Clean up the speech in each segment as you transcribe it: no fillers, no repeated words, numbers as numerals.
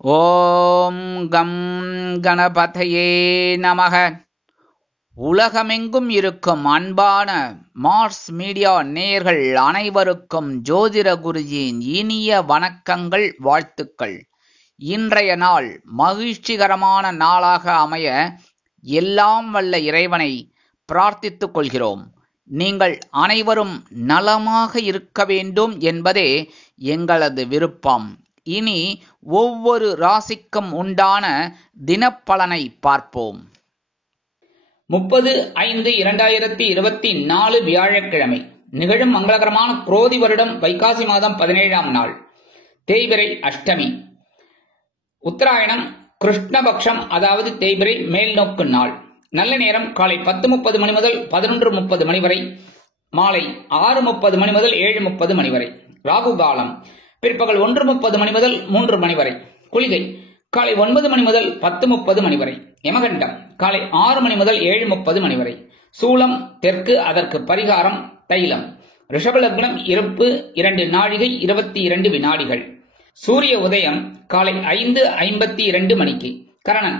ஓம் come கணபதையே நமக. உலகமெங்கும் இருக்கும் அன்பான மார்ஸ் மீடியா நேயர்கள் அனைவருக்கும் ஜோதிட குருஜியின் இனிய வணக்கங்கள், வாழ்த்துக்கள். இன்றைய நாள் மகிழ்ச்சிகரமான நாளாக அமைய எல்லாம் வல்ல இறைவனை பிரார்த்தித்துக் கொள்கிறோம். நீங்கள் அனைவரும் நலமாக இருக்க வேண்டும் என்பதே எங்களது விருப்பம். இனி ஒவ்வொரு ராசிக்கும் உண்டான தினப்பலனை பார்ப்போம். 30/5/2024 வியாழக்கிழமை நிகழும் மங்களகரமான குரோதி வருடம் வைகாசி மாதம் 17ஆம் நாள், தேய்பிறை அஷ்டமி, உத்தராயணம் கிருஷ்ணபக்ஷம், அதாவது தேய்பிறை மேல்நோக்கு நாள். நல்ல நேரம் காலை 10:30 மணி முதல் 11:30 மணி வரை, மாலை 6:30 மணி முதல் 7:30 மணி வரை. ராகு காலம் பிற்பகல் 1:30 மணி முதல் 3 மணி வரை. குளிகை காலை 9 மணி முதல் 10:30 மணி வரை. யமகண்டம் காலை 6 மணி முதல் 7:30 மணி வரை. சூலம் தெற்கு, அதற்கு பரிகாரம் தைலம். ரிஷப லக்னம் இருப்பு 2 நாழிகை 22 வினாடிகள். சூரிய உதயம் காலை 5:52 மணிக்கு. கரணன்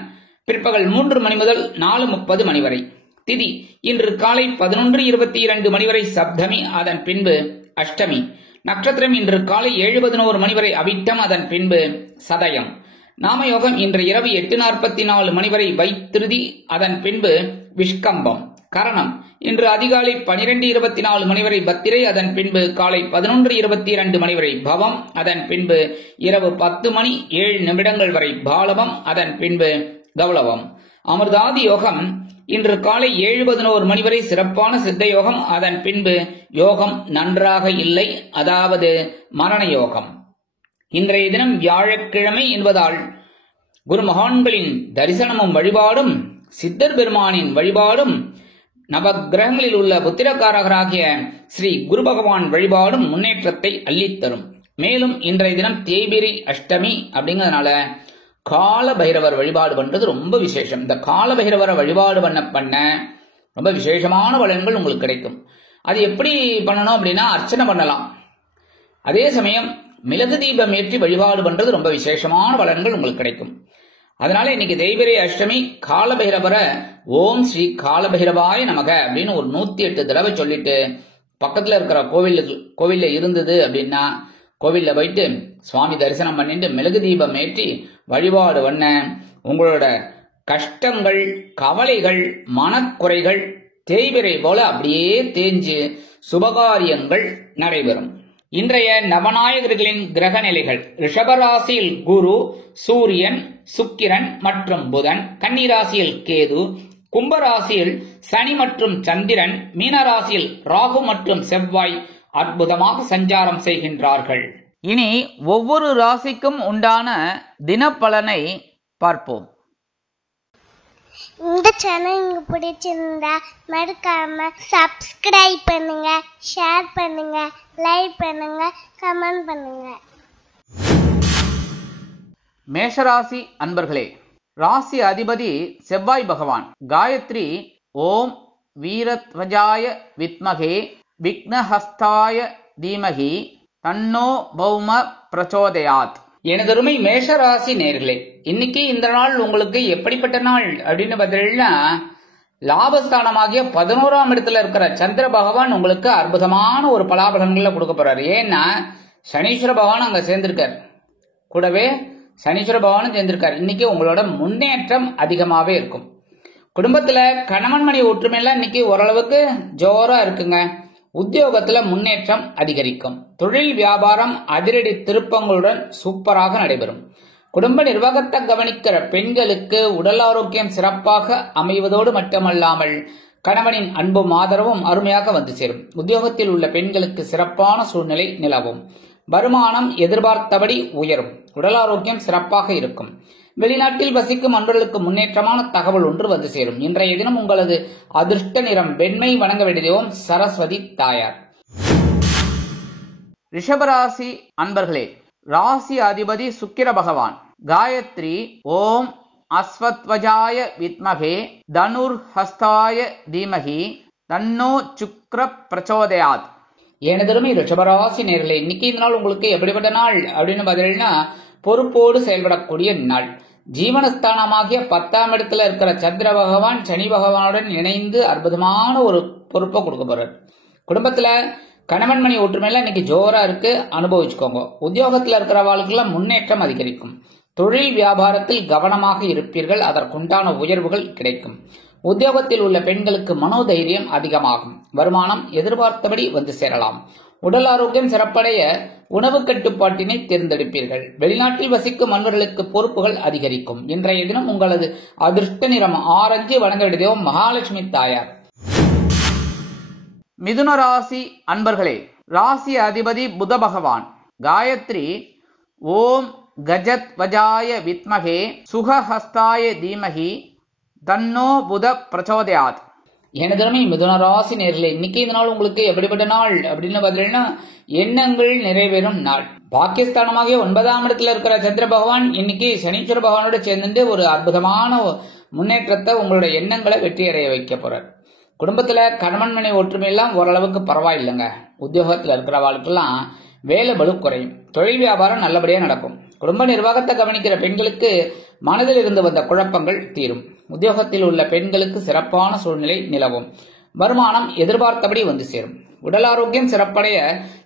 பிற்பகல் 3 மணி முதல் 4:30 மணி வரை. திதி இன்று காலை 11:22 மணி வரை சப்தமி, அதன் பின்பு அஷ்டமி. நட்சத்திரம் இன்று காலை 7:11 மணி வரை அவிட்டம், அதன் பின்பு சதயம். நாமயோகம் இன்று இரவு 8:44 மணி வரை வைத்திருதி, அதன் பின்பு விஷ்கம்பம். கரணம் இன்று அதிகாலை 12:24 மணி வரை பத்திரை, அதன் பின்பு காலை 11:22 மணி வரை பவம், அதன் பின்பு இரவு 10 மணி 7 நிமிடங்கள் வரை பாலவம், அதன் பின்பு கௌளவம். அமிர்தாதி யோகம் இன்று காலை 7:11 மணி வரை சிறப்பான சித்த யோகம், அதன் பின்பு யோகம் நன்றாக இல்லை, அதாவது மரண யோகம். இன்றைய தினம் வியாழக்கிழமை என்பதால் குரு மகான்களின் தரிசனமும் வழிபாடும், சித்தர் பெருமானின் வழிபாடும், நவகிரகங்களில் உள்ள புத்திரக்காரகராகிய ஸ்ரீ குரு பகவான் வழிபாடும் முன்னேற்றத்தை அள்ளித்தரும். மேலும் இன்றைய தினம் தேய்பிறை அஷ்டமி அப்படிங்கிறதுனால கால பைரவர் வழிபாடு பண்றது ரொம்ப விசேஷம். இந்த கால பைரவரை வழிபாடு பண்ண ரொம்ப விசேஷமான பலன்கள் உங்களுக்கு கிடைக்கும். அது எப்படி பண்ணணும் அப்படின்னா, அர்ச்சனை பண்ணலாம். அதே சமயம் மிளகு தீபம் ஏற்றி வழிபாடு பண்றது ரொம்ப விசேஷமான பலன்கள் உங்களுக்கு கிடைக்கும். அதனால இன்னைக்கு தேய்பிறை அஷ்டமி, கால பைரவரை ஓம் ஸ்ரீ கால பைரவாய நமக அப்படின்னு ஒரு 108 தடவை சொல்லிட்டு, பக்கத்துல இருக்கிற கோவில்ல இருந்தது அப்படின்னா கோவில்ல போயிட்டு சுவாமி தரிசனம் பண்ணிட்டு மிளகு தீபம் ஏற்றி வழிபாடு பண்ண உங்களோட கஷ்டங்கள், கவலைகள், மனக்குறைகள் தேய்பிறை போல அப்படியே தேஞ்சு சுபகாரியங்கள் நடைபெறும். இன்றைய நவநாயகர்களின் கிரக நிலைகள்: ரிஷபராசியில் குரு, சூரியன், சுக்கிரன் மற்றும் புதன். கன்னிராசியில் கேது, கும்பராசியில் சனி மற்றும் சந்திரன், மீனராசியில் ராகு மற்றும் செவ்வாய் அற்புதமாக சஞ்சாரம் செய்கின்றார்கள். இனி ஒவ்வொரு ராசிக்கும் உண்டான தினப்பலனை பார்ப்போம். இந்த சேனல் உங்களுக்கு பிடிச்சிருந்தா மறக்காம சப்ஸ்கிரைப் பண்ணுங்க, ஷேர் பண்ணுங்க, லைக் பண்ணுங்க, கமெண்ட் பண்ணுங்க. மேஷராசி அன்பர்களே, ராசி அதிபதி செவ்வாய் பகவான். காயத்ரி ஓம் வீரத்வஜாய வித்மகே விக்னஹஸ்தாய தீமகி தன்னோ பௌம பிரச்சோதயாத். எனதருமை மேஷராசி நேர்களே, இன்னைக்கு இந்த நாள் உங்களுக்கு எப்படிப்பட்ட நாள் அப்படின்னு பார்த்தீங்கன்னா, லாபஸ்தானமாகிய 11ஆம் இடத்துல இருக்கிற சந்திர பகவான் உங்களுக்கு அற்புதமான ஒரு பலாபலன்களை கொடுக்க போறாரு. ஏன்னா சனீஸ்வர பகவான் அங்க சேர்ந்திருக்கார், கூடவே சனீஸ்வர பகவானும் சேர்ந்திருக்கார். இன்னைக்கு உங்களோட முன்னேற்றம் அதிகமாவே இருக்கும். குடும்பத்துல கணவன் மணி ஒற்றுமையெல்லாம் இன்னைக்கு ஓரளவுக்கு ஜோரா இருக்குங்க. உத்தியோகத்துல முன்னேற்றம் அதிகரிக்கும். தொழில் வியாபாரம் அதிரடி திருப்பங்களுடன் சூப்பராக நடைபெறும். குடும்ப நிர்வாகத்தை கவனிக்கிற பெண்களுக்கு உடல் ஆரோக்கியம் சிறப்பாக அமைவதோடு மட்டுமல்லாமல் கணவனின் அன்பும் ஆதரவும் அருமையாக வந்து சேரும். உத்தியோகத்தில் உள்ள பெண்களுக்கு சிறப்பான சூழ்நிலை நிலவும். வருமானம் எதிர்பார்த்தபடி உயரும். உடல் ஆரோக்கியம் சிறப்பாக இருக்கும். வெளிநாட்டில் வசிக்கும் அன்பர்களுக்கு முன்னேற்றமான தகவல் ஒன்று வந்து சேரும். இன்றைய தினம் உங்களது அதிர்ஷ்ட நிறம் வெண்மை. வணங்க வேண்டியதோம் சரஸ்வதி தாயார். ரிஷபராசி அன்பர்களே, ராசி அதிபதி சுக்கிர பகவான். காயத்ரி ஓம் அஸ்வத்வஜாய வித்மகே தனுர்ஹஸ்தாய தீமகி தன்னோ சுக்ர பிரச்சோதயாத். எனதருமை ரிஷபராசி நேர்களே, இன்னைக்கு இந்த நாள் உங்களுக்கு எப்படிப்பட்ட நாள் அப்படின்னு பார்த்தீங்கன்னா, பொறுப்போடு செயல்படக்கூடிய நாள். ஜீவனஸ்தானமாகிய 10ஆம் இடத்துல இருக்கிற சந்திர பகவான் சனி பகவானுடன் இணைந்து அற்புதமான ஒரு பொறுப்பை கொடுக்க போறார். குடும்பத்துல கணவன் மணி ஒற்றுமையில இன்னைக்கு ஜோரா இருக்கு, அனுபவிச்சுக்கோங்க. உத்தியோகத்துல இருக்கிறவாளுக்கெல்லாம் முன்னேற்றம் அதிகரிக்கும். தொழில் வியாபாரத்தில் கவனமாக இருப்பீர்கள், அதற்குண்டான உயர்வுகள் கிடைக்கும். உத்தியோகத்தில் உள்ள பெண்களுக்கு மனோதைரியம் அதிகமாகும். வருமானம் எதிர்பார்த்தபடி வந்து சேரலாம். உடல் ஆரோக்கியம் சிறப்படைய உணவு கட்டுப்பாட்டினை தேர்ந்தெடுப்பீர்கள். வெளிநாட்டில் வசிக்கும் அன்பர்களுக்கு பொறுப்புகள் அதிகரிக்கும். இன்றைய தினம் உங்களது அதிர்ஷ்ட நிறம் ஆரஞ்சு. வணங்க வேண்டிய மகாலட்சுமி தாயார். மிதுன ராசி அன்பர்களே, ராசி அதிபதி புத பகவான். காயத்ரி ஓம் கஜத் வஜாய வித்மகே சுகஹஸ்தாய தீமகி தன்னோ புத பிரச்சோதயாத். எனதுமே மிதுன ராசி நேர்களே, இன்னைக்கு இந்த நாள் உங்களுக்கு எப்படிப்பட்ட நாள் அப்படின்னு பார்த்தீங்கன்னா எண்ணங்கள் நிறைவேறும் நாள். பாகிஸ்தானமாக 9ஆம் இடத்துல இருக்கிற சந்திர பகவான் இன்னைக்கு சனீஸ்வர பகவானோட சேர்ந்து ஒரு அற்புதமான முன்னேற்றத்தை உங்களுடைய எண்ணங்களை வெற்றியடைய வைக்க போறார். குடும்பத்துல கணவன் மனை ஒற்றுமையெல்லாம் ஓரளவுக்கு பரவாயில்லைங்க. உத்தியோகத்துல இருக்கிறவாளுக்கெல்லாம் வேலை பளு குறையும். தொழில் வியாபாரம் நல்லபடியா நடக்கும். குடும்ப நிர்வாகத்தை கவனிக்கிற பெண்களுக்கு மனதில் இருந்து வந்த குழப்பங்கள் தீரும். உத்தியோகத்தில் உள்ள பெண்களுக்கு சிறப்பான சூழ்நிலை நிலவும். வருமானம் எதிர்பார்த்தபடி வந்து சேரும். உடல் ஆரோக்கியம் சிறப்படைய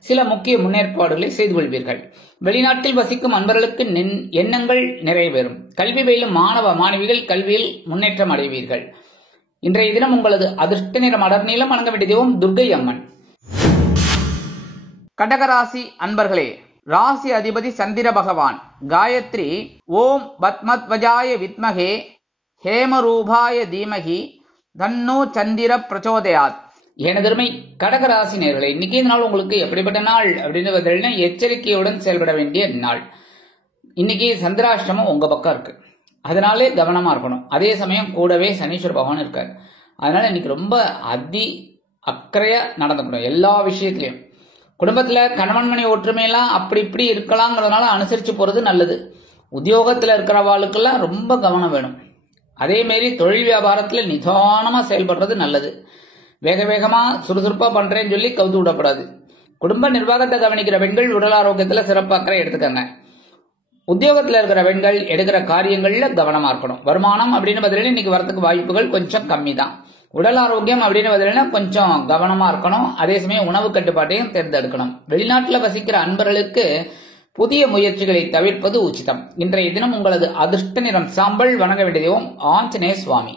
சில முக்கிய முன்னேற்பாடுகளை செய்து கொள்வீர்கள். வெளிநாட்டில் வசிக்கும் அன்பர்களுக்கு எண்ணங்கள் நிறைவேறும். கல்வி பயிலும் மாணவ மாணவிகள் கல்வியில் முன்னேற்றம் அடைவீர்கள். இன்றைய தினம் உங்களது அதிர்ஷ்ட நிறம் அடர் நீளம். வணங்க வேண்டிய தெய்வம் துர்க்கை அம்மன். கடகராசி அன்பர்களே, ராசி அதிபதி சந்திர பகவான். காயத்ரி ஓம் பத்மத்வஜாய வித்மகே ஹேமரூபாய தீமகி தன்னோ சந்திர பிரச்சோதயாத். எனதருமை கடகராசி நேயர்களே, இன்னைக்கு இந்த நாள் உங்களுக்கு எப்படிப்பட்ட நாள் அப்படின்னு எச்சரிக்கையுடன் செயல்பட வேண்டிய நாள். இன்னைக்கு சந்திராஷ்டமம் உங்க பக்கம் இருக்கு, அதனாலே கவனமா இருக்கணும். அதே சமயம் கூடவே சனீஸ்வர பகவான் இருக்காரு. அதனால இன்னைக்கு ரொம்ப அக்கறையா நடந்துக்கணும் எல்லா விஷயத்திலையும். குடும்பத்துல கணவன் மனை ஒற்றுமையெல்லாம் அப்படி இப்படி இருக்கலாங்கிறதுனால அனுசரிச்சு போறது நல்லது. உத்தியோகத்துல இருக்கிறவாளுக்கெல்லாம் ரொம்ப கவனம் வேணும். அதே மாதிரி தொழில் வியாபாரத்துல நிதானமா செயல்படுறது நல்லது. வேக வேகமா சுறுசுறுப்பா பண்றேன்னு சொல்லி கவுத்து விடக்கூடாது. குடும்ப நிர்வாகத்தை கவனிக்கிற பெண்கள் உடல் ஆரோக்கியத்துல சிறப்பு அக்கறை எடுத்துக்கங்க. உத்தியோகத்துல இருக்கிற பெண்கள் எடுக்கிற காரியங்கள்ல கவனமா இருக்கணும். வருமானம் அப்படின்னு பார்த்தீங்கன்னா இன்னைக்கு வரதுக்கு வாய்ப்புகள் கொஞ்சம் கம்மி தான். உடல் ஆரோக்கியம் அப்படின்னு பார்த்தீங்கன்னா கொஞ்சம் கவனமா இருக்கணும். அதே சமயம் உணவு கட்டுப்பாட்டையும் தேர்ந்தெடுக்கணும். வெளிநாட்டுல வசிக்கிற அன்பர்களுக்கு புதிய முயற்சிகளை தவிர்ப்பது உச்சிதம். இன்றைய தினம் உங்களது அதிர்ஷ்ட நிறம் சாம்பல். வணங்க வேண்டிய தெய்வம் ஆஞ்சநேய சுவாமி.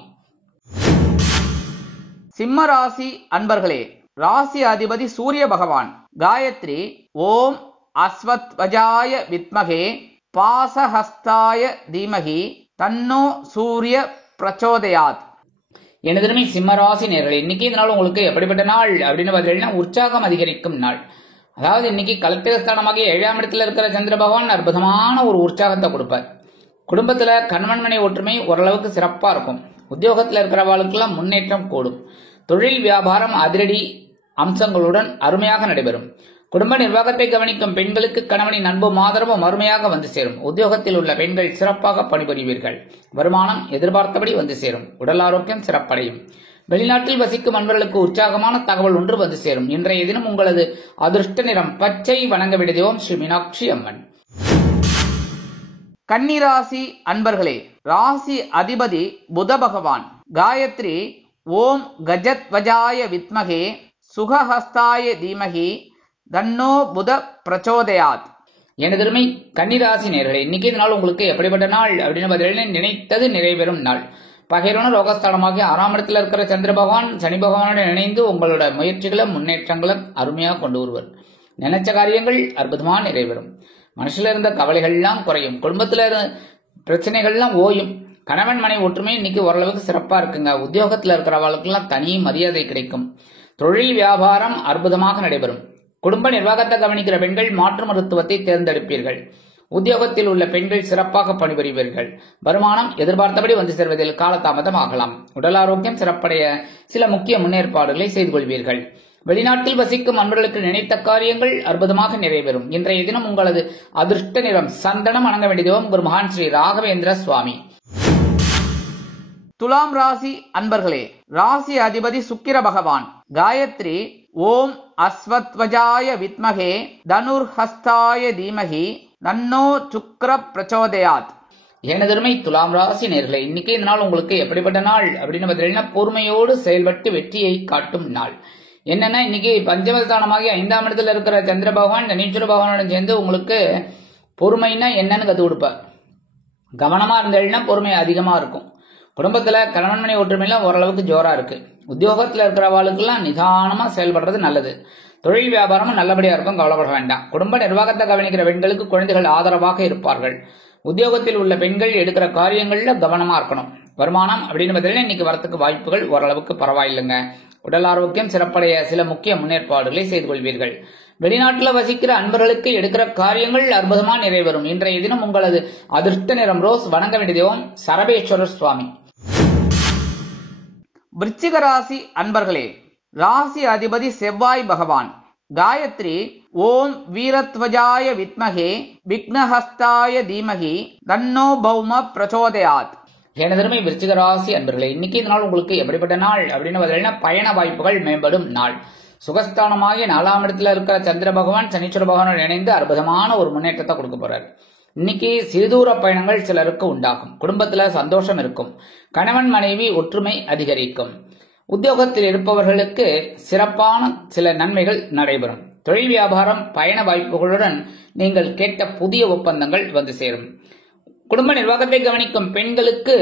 சிம்ம ராசி அன்பர்களே, ராசி அதிபதி சூரிய பகவான். காயத்ரி ஓம் அஸ்வத்வஜாய வித்மகே பாசஹஸ்தாய தீமகி தன்னோ சூரிய பிரச்சோதயாத். எனதுமே சிம்மராசி நேயர்களே, இன்னைக்கு இந்த நாள் உங்களுக்கு எப்படிப்பட்ட நாள் அப்படின்னு பார்த்தீங்கன்னா உற்சாகம் அதிகரிக்கும் நாள். அதாவது இன்னைக்கு கலத்திரஸ்தானமாக 7ஆம் இடத்துல இருக்கிற சந்திர பகவான் அற்புதமான ஒரு உற்சாகத்தை கொடுப்பார். குடும்பத்துல கணவன் மனை ஒற்றுமை ஓரளவுக்கு சிறப்பா இருக்கும். உத்தியோகத்துல இருக்கிறவாளுக்கெல்லாம் முன்னேற்றம் கூடும். தொழில் வியாபாரம் அதிரடி அம்சங்களுடன் அருமையாக நடைபெறும். குடும்ப நிர்வாகத்தை கவனிக்கும் பெண்களுக்கு கணவனின் அன்பும் ஆதரவும் அருமையாக வந்து சேரும். உத்தியோகத்தில் உள்ள பெண்கள் சிறப்பாக பணிபுரிவீர்கள். வருமானம் எதிர்பார்த்தபடி வந்து சேரும். உடல் ஆரோக்கியம் சிறப்படையும். வெளிநாட்டில் வசிக்கும் அன்பர்களுக்கு உற்சாகமான தகவல் ஒன்று வந்து சேரும். இன்றைய தினம் உங்களது அதிர்ஷ்ட நிறம் பச்சை. வணங்க வேண்டிய தெய்வம் ஸ்ரீ மீனாட்சி அம்மன். கன்னிராசி அன்பர்களே, ராசி அதிபதி புத பகவான். காயத்ரி ஓம் கஜத் வஜாய வித்மகே சுகஹஸ்தாய தீமகி தன்னோ புத பிரச்சோதயாத். எனதருமை கன்னிராசி நேயர்களே, இன்னைக்கு இந்த நாள் உங்களுக்கு எப்படிப்பட்ட நாள் அப்படின்னு பார்த்தீங்கன்னா நினைத்தது நிறைவேறும் நாள். பகைரோன ரோகஸ்தானமாகிய 6ஆம் இடத்துல இருக்கிற சந்திர பகவான் சனி பகவானோட இணைந்து உங்களோட முயற்சிகளை முன்னேற்றங்களை அருமையாக கொண்டு வருவர். நினைச்ச காரியங்கள் அற்புதமாக நிறைவேறும். மனசுல இருந்த கவலைகள்லாம் குறையும். குடும்பத்துல பிரச்சனைகள்லாம் ஓயும். கணவன் மனை ஒற்றுமை இன்னைக்கு ஓரளவுக்கு சிறப்பா இருக்குங்க. உத்தியோகத்துல இருக்கிறவர்களுக்கெல்லாம் தனி மரியாதை கிடைக்கும். தொழில் வியாபாரம் அற்புதமாக நடைபெறும். குடும்ப நிர்வாகத்தை கவனிக்கிற பெண்கள் மாற்று மருத்துவத்தை தேர்ந்தெடுப்பீர்கள். உத்தியோகத்தில் உள்ள பெண்கள் சிறப்பாக பணிபுரிவீர்கள். வருமானம் எதிர்பார்த்தபடி வந்து சேர்வதில் காலதாமதம் ஆகலாம். உடல் ஆரோக்கியம் சிறப்படைய சில முக்கிய முன்னேற்பாடுகளை செய்து கொள்வீர்கள். வெளிநாட்டில் வசிக்கும் அன்பர்களுக்கு நினைத்த காரியங்கள் அற்புதமாக நிறைவேறும். இன்றைய தினம் உங்களது அதிர்ஷ்ட நிறம் சந்தனம். வணங்க வேண்டிய தெய்வம் குரு மகான் ஸ்ரீ ராகவேந்திர சுவாமி. துலாம் ராசி அன்பர்களே, ராசி அதிபதி சுக்கிர பகவான். காயத்ரி ஓம் அஸ்வத்வஜாய வித்மகே தனுர்ஹஸ்தாய தீமகி தன்னோ சுக்ர பிரச்சோதயாத். எனதருமை துலாம் ராசி நேயர்களே, இன்னைக்கு இந்த நாள் உங்களுக்கு எப்படிப்பட்ட நாள் அப்படின்னு பார்த்தீங்கன்னா பொறுமையோடு செயல்பட்டு வெற்றியை காட்டும் நாள். என்னன்னா இன்னைக்கு பஞ்சமஸ்தானமாகி 5ஆம் இடத்துல இருக்கிற சந்திர பகவான் சனீஸ்வர பகவானுடன் சேர்ந்து உங்களுக்கு பொறுமைன்னா என்னன்னு கற்றுக் கொடுப்பார். கவனமா இருந்தேன்னா பொறுமை அதிகமா இருக்கும். குடும்பத்துல கணவன் மனைவி ஒற்றுமையெல்லாம் ஓரளவுக்கு ஜோரா இருக்கு. உத்தியோகத்துல இருக்கிறவாளுக்கெல்லாம் நிதானமா செயல்படுறது நல்லது. தொழில் வியாபாரமும் நல்லபடியா இருக்கும், கவலைப்பட வேண்டாம். குடும்ப நிர்வாகத்தை கவனிக்கிற பெண்களுக்கு குழந்தைகள் ஆதரவாக இருப்பார்கள். உத்தியோகத்தில் உள்ள பெண்கள் எடுக்கிற காரியங்கள்ல கவனமா இருக்கணும். வருமானம் அப்படின்னு பார்த்தீங்கன்னா இன்னைக்கு வரத்துக்கு வாய்ப்புகள் ஓரளவுக்கு பரவாயில்லைங்க. உடல் ஆரோக்கியம் சிறப்படைய சில முக்கிய முன்னேற்பாடுகளை செய்து கொள்வீர்கள். வெளிநாட்டுல வசிக்கிற அன்பர்களுக்கு எடுக்கிற காரியங்கள் அற்புதமா நிறைவேறும். இன்றைய தினம் உங்களது அதிர்ஷ்ட நிறம் ரோஸ். வணங்க வேண்டிய தெய்வம் சரபேஸ்வரர் சுவாமி. விருச்சிக ராசி அன்பர்களே, ராசி அதிபதி செவ்வாய் பகவான். காயத்ரி ஓம் வீரத்வஜாய வித்மகே விக்னஹஸ்தாய தீமகி தன்னோ பௌம பிரச்சோதயாத். எனதருமை விருச்சிக ராசி அன்பர்களே, இன்னைக்கு இந்த நாள் உங்களுக்கு எப்படிப்பட்ட நாள் அப்படின்னு பார்த்தீங்கன்னா பயண வாய்ப்புகள் மேம்படும் நாள். சுகஸ்தானமாகிய 4ஆம் இடத்துல இருக்கிற சந்திர பகவான் சனீஸ்வர பகவானுடன் இணைந்து அற்புதமான ஒரு முன்னேற்றத்தை கொடுக்க போறாரு. இன்னைக்கு சிறுதூர பயணங்கள் சிலருக்கு உண்டாகும். குடும்பத்துல சந்தோஷம் இருக்கும். கணவன் மனைவி ஒற்றுமை அதிகரிக்கும். உத்தியோகத்தில் இருப்பவர்களுக்கு சிறப்பான சில நன்மைகள் நடைபெறும். தொழில் வியாபாரம் பயண வாய்ப்புகளுடன் நீங்கள் கேட்ட புதிய ஒப்பந்தங்கள் வந்து சேரும். குடும்ப நிர்வாகத்தை கவனிக்கும் பெண்களுக்கு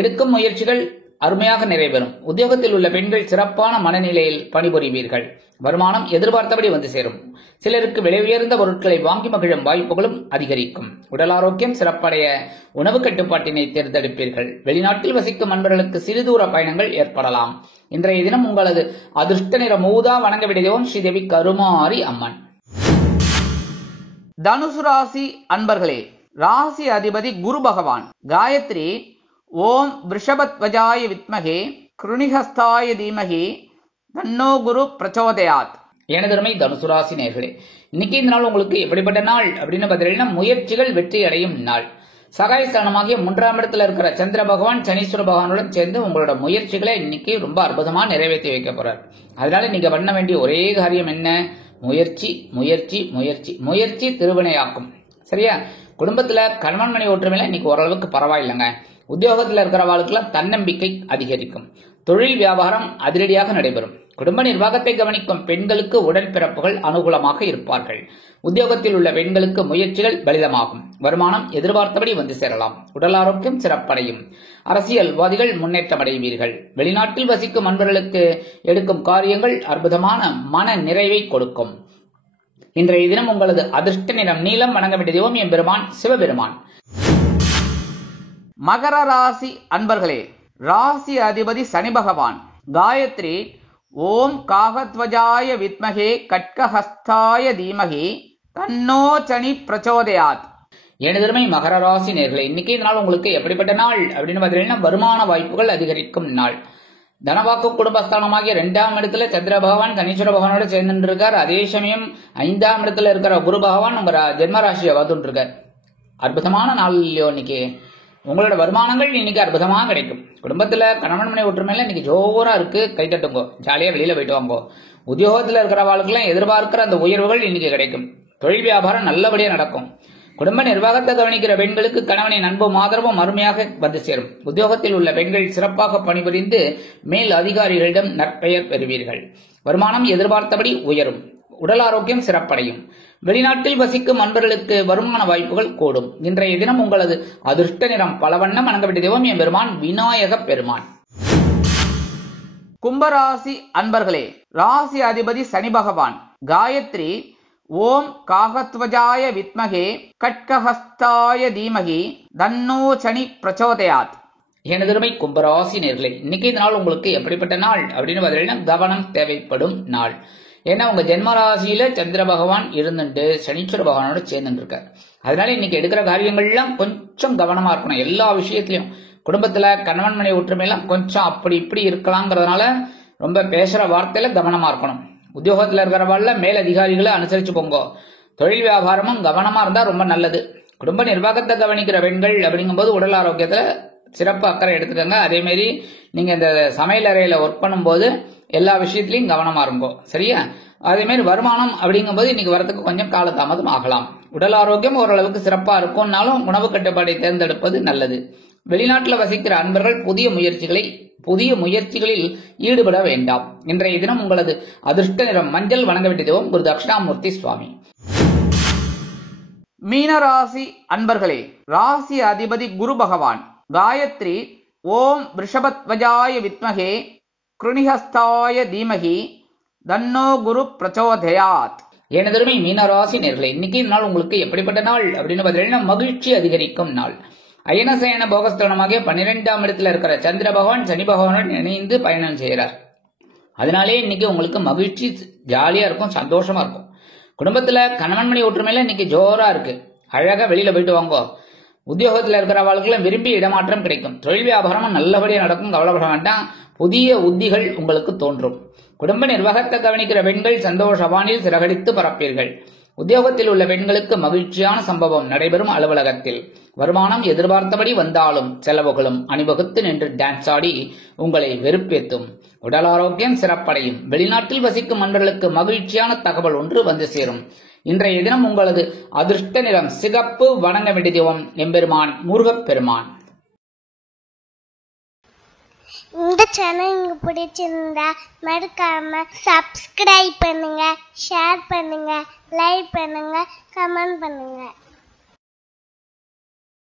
எடுக்கும் முயற்சிகள் அருமையாக நிறைவேறும். உத்தியோகத்தில் உள்ள பெண்கள் சிறப்பான மனநிலையில் பணிபுரிவீர்கள். வருமானம் எதிர்பார்த்தபடி வந்து சேரும். சிலருக்கு விலை உயர்ந்த பொருட்களை வாங்கி மகிழும் வாய்ப்புகளும் அதிகரிக்கும். உடல் ஆரோக்கியம் சிறப்படைய உணவு கட்டுப்பாட்டினை தேர்ந்தெடுப்பீர்கள். வெளிநாட்டில் வசிக்கும் அன்பர்களுக்கு சிறுதூர பயணங்கள் ஏற்படலாம். இன்றைய தினம் உங்களது அதிர்ஷ்ட நிறம் ஊதா. வணங்க வேண்டிய தெய்வம் ஸ்ரீதேவி கருமாரி அம்மன். தனுசு ராசி அன்பர்களே, ராசி அதிபதி குரு பகவான். காயத்ரி ஓம் விருஷபத்வஜாய வித்மகே கிருணிஹஸ்தாய தீமகி தன்னோ குரு பிரச்சோதயாத். எனதருமை தனுசு ராசி நேயர்களே, இன்னைக்கு இந்த நாள் உங்களுக்கு எப்படிப்பட்ட நாள் அப்படின்னு பார்த்தீங்கன்னா முயற்சிகள் வெற்றி அடையும் நாள். சகாயஸ்தானமாகிய 3ஆம் இடத்துல இருக்கிற சந்திர பகவான் சனீஸ்வர பகவானுடன் சேர்ந்து உங்களோட முயற்சிகளை இன்னைக்கு ரொம்ப அற்புதமா நிறைவேற்றி வைக்க போறார். அதனால நீங்க பண்ண வேண்டிய ஒரே காரியம் என்ன? முயற்சி முயற்சி முயற்சி முயற்சி திருவினையாக்கும். சரியா? குடும்பத்துல கணவன் மனைவி ஒற்றுமையில இன்னைக்கு ஓரளவுக்கு பரவாயில்லைங்க. உத்தியோகத்தில் இருக்கிறவாளுக்கெல்லாம் தன்னம்பிக்கை அதிகரிக்கும். தொழில் வியாபாரம் அதிரடியாக நடைபெறும். குடும்ப நிர்வாகத்தை கவனிக்கும் பெண்களுக்கு உடன்பிறப்புகள் அனுகூலமாக இருப்பார்கள். உத்தியோகத்தில் உள்ள பெண்களுக்கு முயற்சிகள் பலிதமாகும். வருமானம் எதிர்பார்த்தபடி வந்து சேரலாம். உடல் ஆரோக்கியம் சிறப்படையும். அரசியல்வாதிகள் முன்னேற்றம் அடைவீர்கள். வெளிநாட்டில் வசிக்கும் அன்பர்களுக்கு எடுக்கும் காரியங்கள் அற்புதமான மன நிறைவை கொடுக்கும். இன்றைய தினம் உங்களது அதிர்ஷ்ட நிறம் நீலம். வணங்க வேண்டிய தெய்வம் எம்பெருமான் சிவபெருமான். மகர ராசி அன்பர்களே, ராசி அதிபதி சனி பகவான். காயத்ரி ஓம் காகத்வஜாய வித்மகே கட்கஹஸ்தாய தீமகி தன்னோ சனி பிரச்சோதயாத். எனதருமை மகர ராசி நேயர்களே, இன்னைக்கு இந்த நாள் உங்களுக்கு எப்படிப்பட்ட நாள் அப்படின்னு பார்த்தீங்கன்னா வருமான வாய்ப்புகள் அதிகரிக்கும் நாள். தனவாக்கு குடும்பஸ்தானமாகிய 2ஆம் இடத்துல சந்திர பகவான் சனீஸ்வர பகவானோட சேர்ந்து இருக்கார். அதே சமயம் 5ஆம் இடத்துல இருக்கிற குரு பகவான் உங்க ஜென்மராசியை பார்த்துட்டு இருக்கார். அற்புதமான நாள் இல்லையோ இன்னைக்கு? உங்களோட வருமானங்கள் இன்னைக்கு அற்புதமா கிடைக்கும். குடும்பத்துல கணவன் மனைவி ஒற்றுமையில இன்னைக்கு ஜோரா இருக்கு. கை தட்டுங்கோ, ஜாலியா வெளியில போயிட்டு வாங்கோ. உத்தியோகத்துல இருக்கிறவாளுக்கெல்லாம் எதிர்பார்க்கிற அந்த உயர்வுகள் இன்னைக்கு கிடைக்கும். தொழில் வியாபாரம் நல்லபடியா நடக்கும். குடும்ப நிர்வாகத்தை கவனிக்கிற பெண்களுக்கு கணவனின் அன்பும் ஆதரவும் அருமையாக வந்து சேரும். உத்தியோகத்தில் உள்ள பெண்கள் சிறப்பாக பணிபுரிந்து மேல் அதிகாரிகளிடம் நற்பெயர் பெறுவீர்கள். வருமானம் எதிர்பார்த்தபடி உயரும். உடல் ஆரோக்கியம் சிறப்படையும். வெளிநாட்டில் வசிக்கும் அன்பர்களுக்கு வருமான வாய்ப்புகள் கூடும். இன்றைய தினம் உங்களது அதிர்ஷ்ட நிறம் பலவண்ணம். வணங்க வேண்டிய தெய்வம் எம்பெருமான் விநாயக பெருமான். கும்பராசி அன்பர்களே, ராசி அதிபதி சனி பகவான். காயத்ரி ஓம் காகத்வஜாய வித்மகே கட்கஹஸ்தாய தீமகி தன்னோ சனி பிரச்சோதயாத். எனதருமை கும்பராசி நேயர்களே, இன்னைக்கு இந்த நாள் உங்களுக்கு எப்படிப்பட்ட நாள் அப்படின்னு பார்த்தீங்கன்னா கவனம் தேவைப்படும் நாள். ஏன்னா உங்க ஜென்மராசியில சந்திர பகவான் இருந்துட்டு சனீஸ்வர பகவானோட சேர்ந்துட்டு இருக்கார். அதனால இன்னைக்கு எடுக்கிற காரியங்கள்லாம் கொஞ்சம் கவனமா இருக்கணும். எல்லா விஷயத்திலையும் குடும்பத்துல கணவன் மனைவி ஒற்றுமையெல்லாம் கொஞ்சம் அப்படி இப்படி இருக்கலாங்கிறதுனால ரொம்ப பேசுற வார்த்தையில கவனமா இருக்கணும். உத்தியோகத்துல இருக்கிறவாள்ல மேல் அதிகாரிகளை அனுசரிச்சு போங்க. தொழில் வியாபாரமும் கவனமா இருந்தா ரொம்ப நல்லது. குடும்ப நிர்வாகத்தை கவனிக்கிற பெண்கள் அப்படிங்கும்போது உடல் ஆரோக்கியத்துல சிறப்பு அக்கறை எடுத்துக்கோங்க. அதே மாதிரி நீங்க இந்த சமையல் அறையில ஒர்க் பண்ணும்போது எல்லா விஷயத்திலையும் கவனமா இருங்கோ. சரியா? அதே மாதிரி வருமானம் அப்படிங்கும்போது இன்னைக்கு வரதுக்கு கொஞ்சம் காலதாமதம் ஆகலாம். உடல் ஆரோக்கியம் ஓரளவுக்கு சிறப்பா இருக்கும்னாலும் உணவு கட்டுப்பாட்டை தேர்ந்தெடுப்பது நல்லது. வெளிநாட்டில் வசிக்கிற அன்பர்கள் புதிய முயற்சிகளில் ஈடுபட வேண்டாம். இன்றைய தினம் உங்களது அதிர்ஷ்ட நிறம் மஞ்சள். வணங்க வேண்டிய தெய்வம் குரு தட்சிணாமூர்த்தி சுவாமி. மீனராசி அன்பர்களே, ராசி அதிபதி குரு பகவான். காயத்ரி ஓம் ரிஷபத்வஜாய வித்மகே கிருணிஹஸ்தாய தீமகி தன்னோ குரு பிரச்சோதயாத். எனதருமை மீனராசி நேர்களே, இன்னைக்கு நாள் உங்களுக்கு எப்படிப்பட்ட நாள் அப்படின்னு பார்த்தீங்கன்னா மகிழ்ச்சி அதிகரிக்கும் நாள். அயனசயன போகஸ்தானமாக 12ஆம் இடத்துல இருக்கிற சந்திர பகவான் சனி பகவானுடன் இணைந்து பயணம் செய்கிறார். அதனாலே இன்னைக்கு உங்களுக்கு மகிழ்ச்சி ஜாலியா இருக்கும், சந்தோஷமா இருக்கும். குடும்பத்துல கணவன் மணி ஒற்றுமையில இன்னைக்கு ஜோரா இருக்கு. அழகா வெளியில போயிட்டு வாங்கோ. உத்தியோகத்துல இருக்கிற வாழ்க்கையில விரும்பி இடமாற்றம் கிடைக்கும். தொழில் வியாபாரமும் நல்லபடியா நடக்கும், கவலைப்பட வேண்டாம். புதிய உத்திகள் உங்களுக்கு தோன்றும். குடும்ப நிர்வாகத்தை கவனிக்கிற பெண்கள் சந்தோஷவானில் சிறகடித்து பறப்பீர்கள். உத்தியோகத்தில் உள்ள பெண்களுக்கு மகிழ்ச்சியான சம்பவம் நடைபெறும். அலுவலகத்தில் வருமானம் எதிர்பார்த்தபடி வந்தாலும் செலவுகளும் அணிவகுத்து நின்று டான்ஸ் ஆடி உங்களை வெறுப்பேற்றும். உடல் ஆரோக்கியம் சிறப்படையும். வெளிநாட்டில் வசிக்கும் அன்பர்களுக்கு மகிழ்ச்சியான தகவல் ஒன்று வந்து சேரும். இன்றைய தினம் உங்களது அதிர்ஷ்ட நிறம் சிகப்பு. வணங்க வேண்டிய தெய்வம் எம்பெருமான் முருகப்பெருமான். இந்த சேனல் உங்களுக்கு பிடிச்சிருந்தா மறக்காம சப்ஸ்கிரைப் பண்ணுங்க, ஷேர் பண்ணுங்க, லைக் பண்ணுங்க, கமெண்ட் பண்ணுங்க.